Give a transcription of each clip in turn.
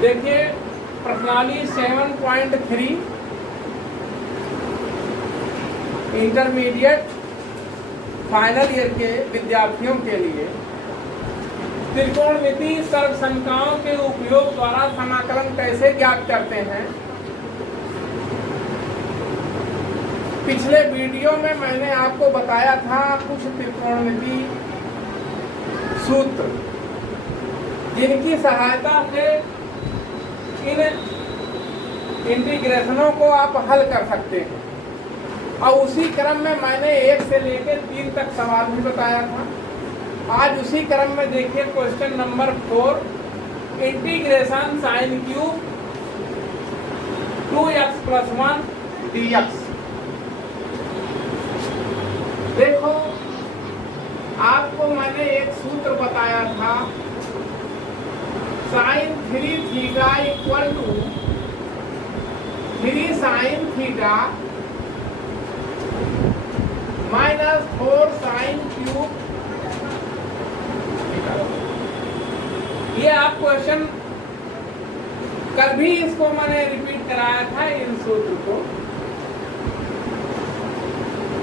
देखिए प्रश्नावली 7.3 intermediate final year के विद्यार्थियों के लिए त्रिकोणमिति सर्वसंख्याओं के उपयोग द्वारा समाकलन कैसे ज्ञात करते हैं। पिछले वीडियो में मैंने आपको बताया था कुछ त्रिकोणमिति सूत्र जिनकी सहायता से इन इंटीग्रेशनों को आप हल कर सकते हैं, और उसी क्रम में मैंने 1 से लेकर 3 तक सवाल भी बताया था। आज उसी क्रम में देखिए question number 4, integration sine cube 2x + 1 dx। देखो आपको मैंने एक सूत्र बताया था, sine 3 theta equal to 3 sine theta minus 4 sine cube. ये आप क्वेश्चन कल भी इसको मैंने रिपीट कराया था इन सूत्र को।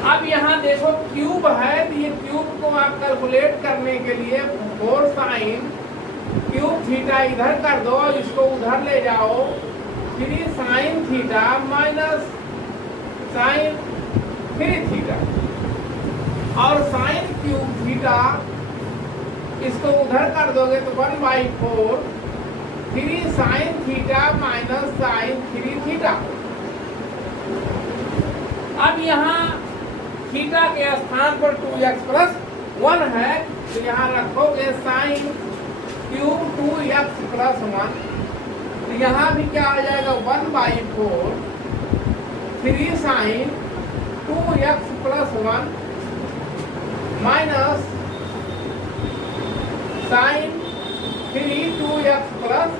अब यहाँ देखो क्यूब है, तो ये क्यूब को आप कैलकुलेट करने के लिए 4 साइन क्यूब थीटा इधर कर दो, इसको उधर ले जाओ, 3 sine theta minus sine 3 theta, और साइन क्यूब थीटा इसको उधर कर दोगे तो 1/4 3 sine theta minus sine 3 theta. अब यहाँ थीटा के स्थान पर 2x + 1 है, तो यहाँ रखोगे साइन क्यूब 2x + 1, तो यहाँ भी क्या आ जाएगा 1/4 3 sign 2x + 1 minus sine 3 2x +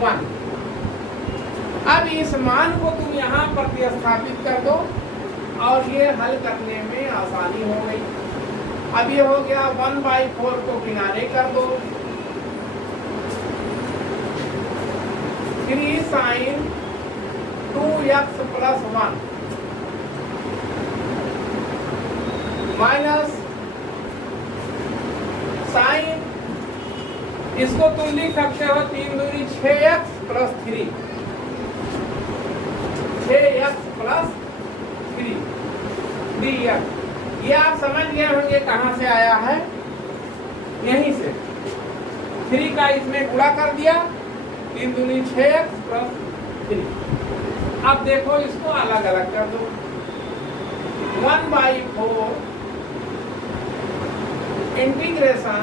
1। अब इस मान को तुम यहाँ प्रतिस्थापित कर दो और ये हल करने में आसानी हो गई। अब ये हो गया 1/4 को किनारे कर दो, 3 साइन 2x + 1 माइनस साइन, इसको तुम लिख सकते हो 3 दूनी 6x + 3 6x + 3 dx। ये आप समझ गए होंगे कहाँ से आया है, यहीं से 3 का इसमें गुणा कर दिया, 3 दूनी 6x + 3। अब देखो इसको अलग अलग कर दो, 1/4 इंटीग्रेशन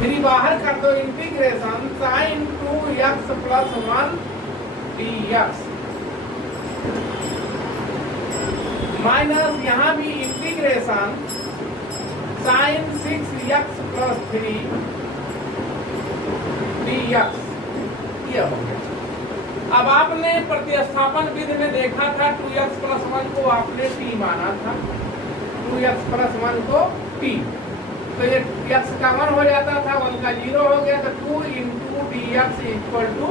फिर बाहर कर दो, integration sign 2x + 1 dx minus यहाँ भी इंटीग्रेशन साइन 6x + 3 dx। ये हो गया। अब आपने प्रतिस्थापन विधि में देखा था 2x + 1 को आपने t माना था, 2x + 1 को t, तो ये x का 1 हो जाता था, 1 का 0 हो गया, तो 2 × dx =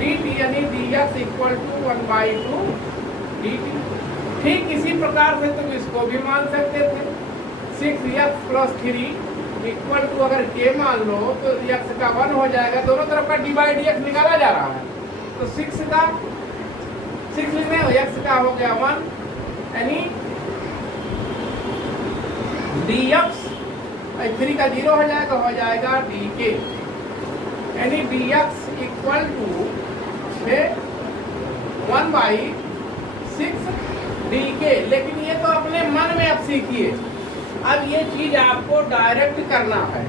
dt, यानी dx = 1/2 dt। ठीक इसी प्रकार से तुम इसको भी मान सकते थे, 6x + 3 = अगर k मान लो तो x का 1 हो जाएगा, दोनों तरफ का d/dx निकाला जा रहा है, तो 6 लिखने x का हो गया 1, यानी dx 3 का 0 हो जाएगा dk, यानी dx = 1/6 dk। लेकिन ये तो अपने मन में अब सीखिए, अब ये चीज आपको डायरेक्ट करना है,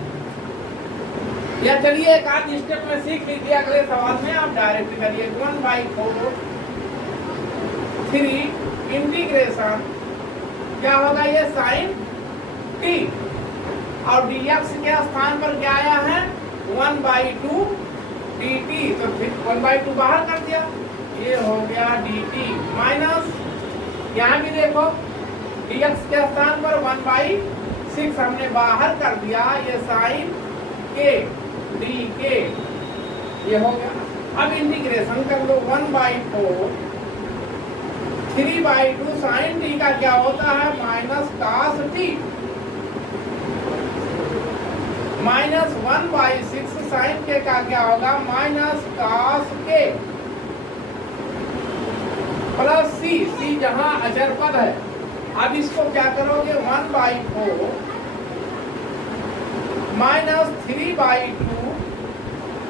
या चलिए एक आध स्टेप में सीख लीजिए, अगले सवाल में आप डायरेक्ट करिए। 1/4 3 इंटीग्रेशन क्या होगा, ये साइन t, और dx के स्थान पर क्या आया है 1/2 dt, तो फिर 1/2 बाहर कर दिया, ये हो गया dt माइनस यहाँ भी देखो dx के स्थान पर 1/6 6 हमने बाहर कर दिया, ये साइन के डी के ये हो गया। अब इंटीग्रेशन कर लो 1/4 3/2 साइन टी का क्या होता है minus cos t minus 1/6 sine के का क्या होगा माइनस कास के प्लस सी, सी जहां अचर पद है। अब इसको क्या करोगे 1/4 माइनस 3/2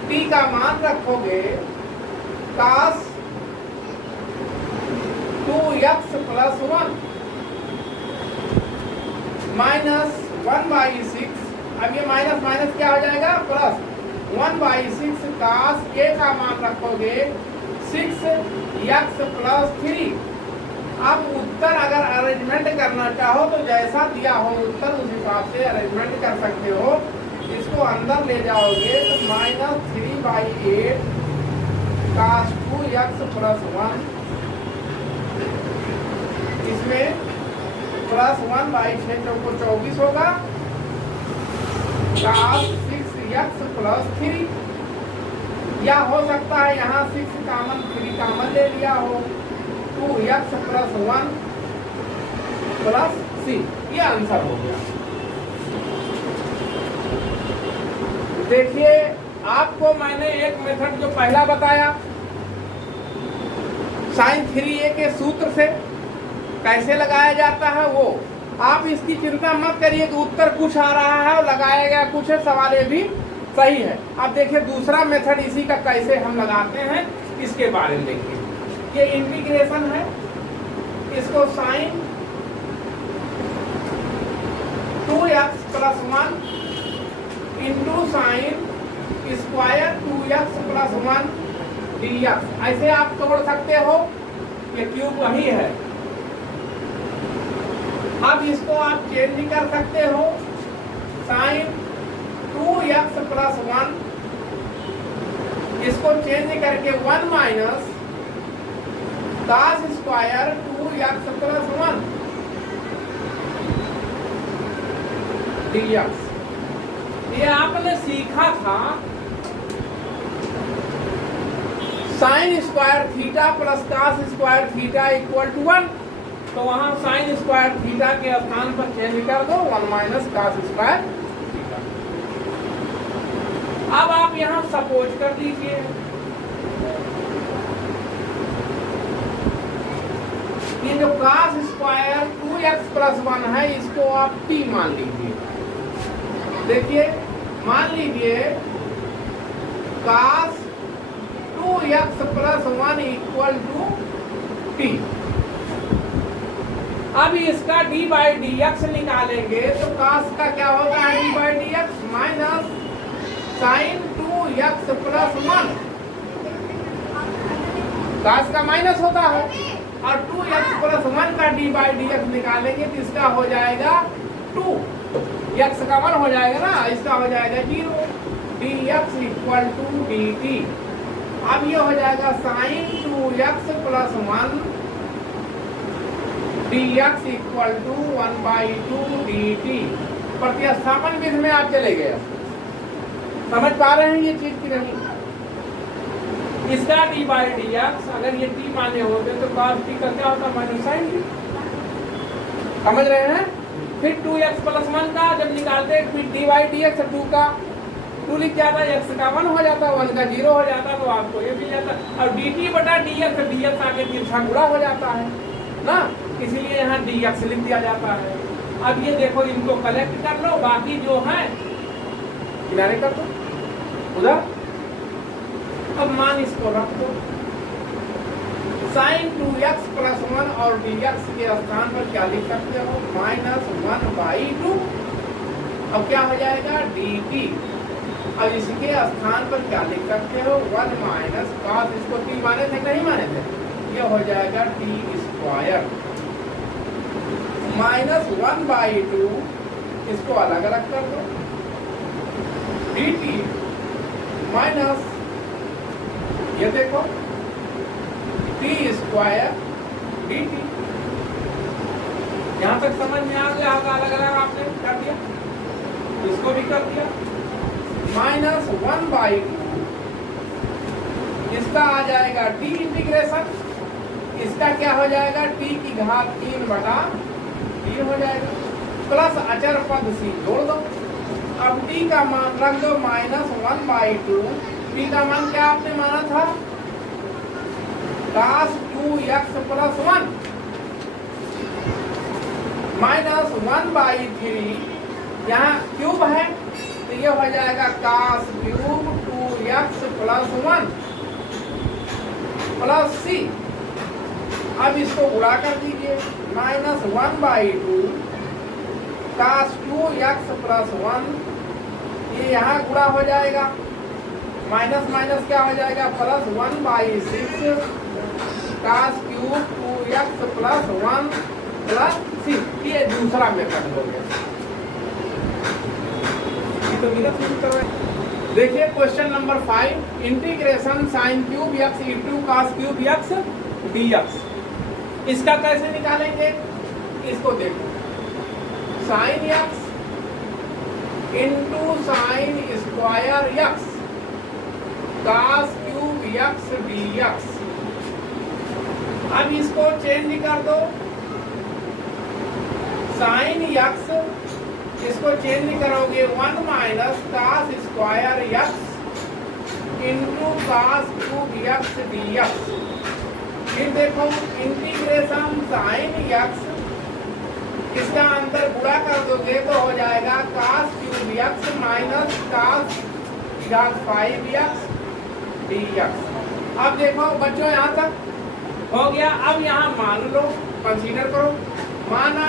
टी का मान रखोगे कास 2x प्लस 1 माइनस 1/6। अब ये माइनस माइनस क्या हो जाएगा प्लस 1/6 कास के का मान रखोगे 6x प्लस 3। अब उत्तर अगर अरेंजमेंट करना चाहो तो जैसा दिया हो उत्तर उस हिसाब से अरेंजमेंट कर सकते हो। इसको अंदर ले जाओगे तो माइनस 3/8 कास 2x प्लस 1 इसमें प्लस 1/6 को 24 होगा कास 6x प्लस 3 या हो सकता है यहाँ 6 कॉमन 3 कॉमन ले लिया हो 2x प्लस 1 प्लस c। ये आंसर हो गया। देखिए आपको मैंने एक मेथड जो पहला बताया साइन 3a के सूत्र से कैसे लगाया जाता है वो आप इसकी चिंता मत करिए कि उत्तर कुछ आ रहा है और लगाया गया कुछ है, सवाल ये भी सही है। अब देखिए दूसरा मेथड इसी का कैसे हम लगाते हैं इसके बारे में देखिए। ये इंटीग्रेशन है, इसको sine 2x plus 1 into sine square 2x plus 1 dx ऐसे आप तोड़ सकते हो। ये क्यूब वही है। अब इसको आप चेंज भी कर सकते हो साइन 2x प्लस 1 इसको चेंज करके 1 minus cos square 2x plus 1 dx। ये आपने सीखा था sine square theta plus cos square theta equal to 1। तो वहां साइन स्क्वायर थीटा के स्थान पर चेंज कर दो 1 माइनस कास स्क्वायर थीटा। अब आप यहां सपोज कर लीजिए ये जो कास स्क्वायर 2x प्लस 1 है इसको आप t मान लीजिए। देखिए मान लीजिए cos 2x plus 1 equal to t। अब इसका d बाई डी एक्स निकालेंगे तो कास का क्या होगा d by d x minus sine 2x plus 1 cos का माइनस होता है और 2x प्लस 1 का d बाई डी एक्स निकालेंगे तो इसका हो जाएगा 2 x का 1 हो जाएगा ना, इसका हो जाएगा 0 dx इक्वल टू dt। अब ये हो जाएगा sine 2x plus 1 dx equal to 1/2 dt। प्रतिस्थापन विधि में आप चले गए, समझ पा रहे हैं ये चीज की नहीं। इसका d बाई डी एक्स अगर ये t माने होते तो cos t का क्या होता माइनस साइन t। समझ रहे हैं। फिर 2x प्लस 1 का जब निकालते फिर d बाई डी एक्स 2 का 2 लिख जाता x का 1 हो जाता 1 का 0 हो जाता तो आपको ये मिल जाता और dt बटा dx आगे तिरछा गुणा हो जाता है ना, इसीलिए यहाँ dx लिख दिया जाता है। अब ये देखो इनको कलेक्ट कर लो, बाकी जो है किनारे कर दो उधर। अब मान इसको रख दो साइन 2x प्लस 1 और dx के स्थान पर क्या लिख सकते हो माइनस 1/2। अब क्या हो जाएगा dt। अब इसके स्थान पर क्या लिख सकते हो 1 माइनस कास, इसको t माने थे नहीं माने थे, ये हो जाएगा t स्क्वायर माइनस 1/2 इसको अलग अलग कर दो dt माइनस ये देखो t स्क्वायर dt। यहाँ तक समझ में आ गया होगा, अलग अलग आपने कर दिया, इसको भी कर दिया। -1/2 इसका आ जाएगा t इंटीग्रेशन, इसका क्या हो जाएगा t की घात 3/3 हो जाएगा, प्लस अचर पद c जोड़ दो। अब t का मान रख दो -1/2, t का मान क्या आपने माना था, cos 2x + 1 -1/3, यहाँ क्यूब है तो ये हो जाएगा cos cube 2x + 1 plus c। अब इसको गुणा कर दीजिए, -1/2 cos 2x + 1, ये यहाँ गुणा हो जाएगा, माइनस माइनस क्या हो जाएगा, +1/6 cos cube 2x + 1 plus c। ये दूसरा मेथड हो गया। ये तो मेरा शुरू कर रहे हैं। देखिए question number 5, integration sin cube x into cos cube x dx, इसका कैसे निकालेंगे, इसको देखो, sin x into sin square x cos cube x dx। अब इसको चेंज कर दो, sin x इसको चेंज करोगे 1 minus cos square x into cos cube x dx। फिर देखो इंटीग्रेशन sin x, इसका अंदर गुणा कर दोगे तो हो जाएगा cos cube x minus cos 5x dx। अब देखो बच्चों यहाँ तक हो गया। अब यहाँ मान लो, कंसीडर करो, माना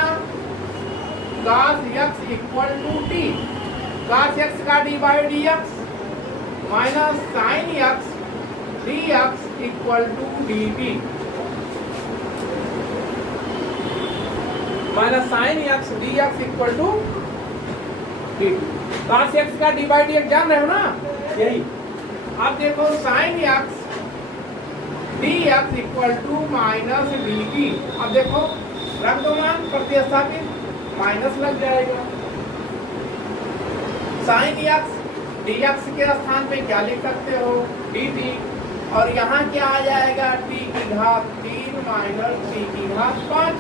cos x equal to t, cos x का d/dx minus sin x dx equal to dt, minus sin x dx equal to dt। cos x का d/dx जान रहे हो ना, यही। अब देखो sin x dx equal to minus dt। अब देखो रख दो मान, प्रतिस्थापित, माइनस लग जाएगा, sin x dx के स्थान पे क्या लिख सकते हो, dt, और यहाँ क्या आ जाएगा, t की घात 3 माइनस t की घात 5।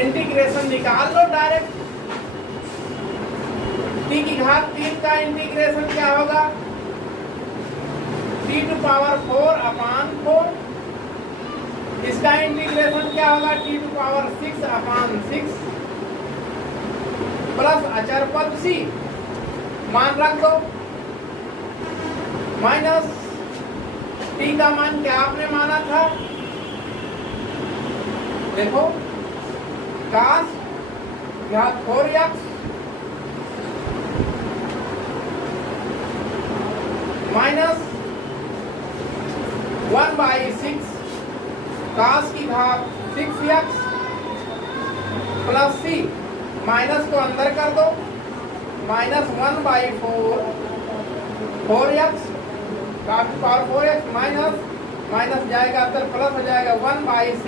इंटीग्रेशन निकाल लो डायरेक्ट, t की घात 3 का इंटीग्रेशन क्या होगा, t⁴/4, इसका इंटीग्रेशन क्या होगा, t⁶/6 प्लस अचर पद c, मान रख दो, माइनस t का मान क्या आपने माना था, देखो cos 4x माइनस 1/6 cos की घात 6x प्लस c, माइनस को अंदर कर दो, -1/4 4x cos 4x minus minus जाएगा अंदर, प्लस हो जाएगा 1/6